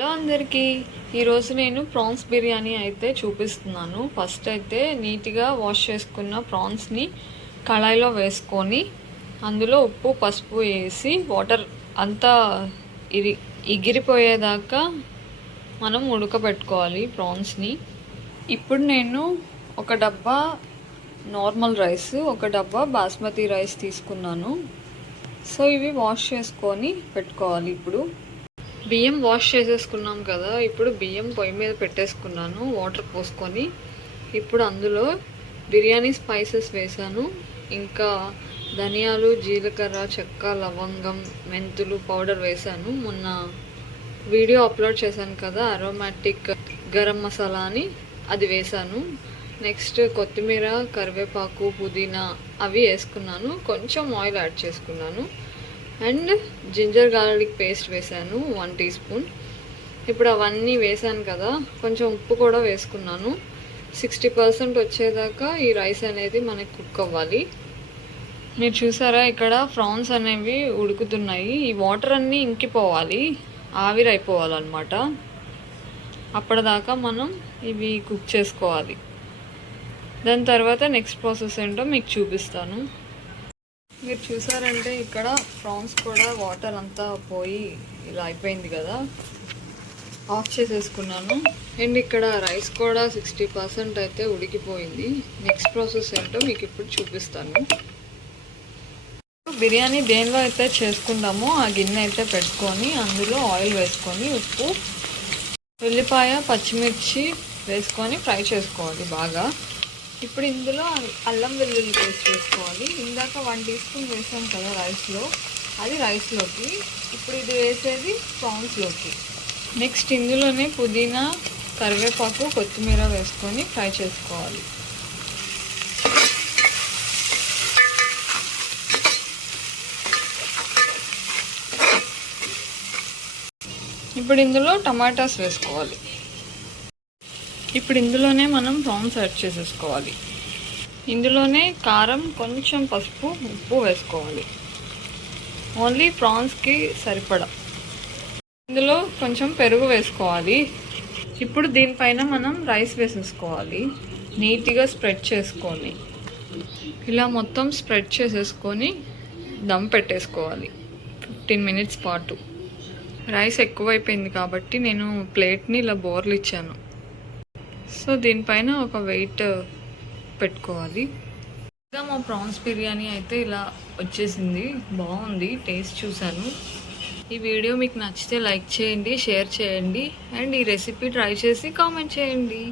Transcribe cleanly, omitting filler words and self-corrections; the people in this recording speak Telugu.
హలో అందరికీ, ఈరోజు నేను ప్రాన్స్ బిర్యానీ అయితే చూపిస్తున్నాను. ఫస్ట్ అయితే నీట్గా వాష్ చేసుకున్న ప్రాన్స్ని కళాయిలో వేసుకొని అందులో ఉప్పు పసుపు వేసి వాటర్ అంతా ఎగిరిపోయేదాకా మనం ఉడకబెట్టుకోవాలి ప్రాన్స్ని. ఇప్పుడు నేను ఒక డబ్బా నార్మల్ రైస్, ఒక డబ్బా బాస్మతి రైస్ తీసుకున్నాను. సో ఇవి వాష్ చేసుకొని పెట్టుకోవాలి. ఇప్పుడు బియ్యం వాష్ చేసేసుకున్నాం కదా, ఇప్పుడు బియ్యం పొయ్యి మీద పెట్టేసుకున్నాను వాటర్ పోసుకొని. ఇప్పుడు అందులో బిర్యానీ స్పైసెస్ వేసాను, ఇంకా ధనియాలు, జీలకర్ర, చెక్క, లవంగం, మెంతులు పౌడర్ వేసాను. మొన్న వీడియో అప్లోడ్ చేశాను కదా, అరోమాటిక్ గరం మసాలా అని, అది వేసాను. నెక్స్ట్ కొత్తిమీర, కరివేపాకు, పుదీనా అవి వేసుకున్నాను. కొంచెం ఆయిల్ యాడ్ చేసుకున్నాను అండ్ జింజర్ గార్లిక్ పేస్ట్ వేసాను 1 టీ స్పూన్. ఇప్పుడు అవన్నీ వేసాను కదా, కొంచెం ఉప్పు కూడా వేసుకున్నాను. 60% వచ్చేదాకా ఈ రైస్ అనేది మనకి కుక్ అవ్వాలి. మీరు చూసారా, ఇక్కడ ప్రాన్స్ అనేవి ఉడుకుతున్నాయి. ఈ వాటర్ అన్నీ ఇంకిపోవాలి, ఆవిరైపోవాలన్నమాట. అప్పటిదాకా మనం ఇవి కుక్ చేసుకోవాలి. దాని తర్వాత నెక్స్ట్ ప్రాసెస్ ఏంటో మీకు చూపిస్తాను. మీరు చూసారంటే ఇక్కడ ప్రాన్స్ కూడా వాటర్ అంతా పోయి ఇలా అయిపోయింది కదా, ఆఫ్ చేసేసుకున్నాను. అండ్ ఇక్కడ రైస్ కూడా 60% అయితే ఉడికిపోయింది. నెక్స్ట్ ప్రాసెస్ ఏంటో మీకు ఇప్పుడు చూపిస్తాను. బిర్యానీ దేనిలో అయితే చేసుకుంటామో ఆ గిన్నె అయితే పెట్టుకొని అందులో ఆయిల్ వేసుకొని ఉప్పు, ఉల్లిపాయ, పచ్చిమిర్చి వేసుకొని ఫ్రై చేసుకోవాలి బాగా. ఇప్పుడు ఇందులో అల్లం వెల్లుల్లి పేస్ట్ వేసుకోవాలి. ఇందాక 1 టీ స్పూన్ వేసాం కదా రైస్లో, అది రైస్లోకి. ఇప్పుడు ఇది వేసేది ప్రాన్స్లోకి. నెక్స్ట్ ఇందులోనే పుదీనా, కరివేపాకు, కొత్తిమీర వేసుకొని ఫ్రై చేసుకోవాలి. ఇప్పుడు ఇందులో టమాటాస్ వేసుకోవాలి. ఇప్పుడు ఇందులోనే మనం ప్రాన్స్ యాడ్ చేసేసుకోవాలి. ఇందులోనే కారం, కొంచెం పసుపు, ఉప్పు వేసుకోవాలి, ఓన్లీ ప్రాన్స్కి సరిపడా. ఇందులో కొంచెం పెరుగు వేసుకోవాలి. ఇప్పుడు దీనిపైన మనం రైస్ వేసేసుకోవాలి. నీట్గా స్ప్రెడ్ చేసుకొని ఇలా మొత్తం స్ప్రెడ్ చేసేసుకొని దమ్ పెట్టేసుకోవాలి 15 మినిట్స్ పాటు. రైస్ ఎక్కువైపోయింది కాబట్టి నేను ప్లేట్ని ఇలా బోర్లు ఇచ్చాను. సో దీనిపైన ఒక వెయిట్ పెట్టుకోవాలి. ఇంకా మా ప్రాన్స్ బిర్యానీ అయితే ఇలా వచ్చేసింది, బాగుంది. టేస్ట్ చూశాను. ఈ వీడియో మీకు నచ్చితే లైక్ చేయండి, షేర్ చేయండి అండ్ ఈ రెసిపీ ట్రై చేసి కామెంట్ చేయండి.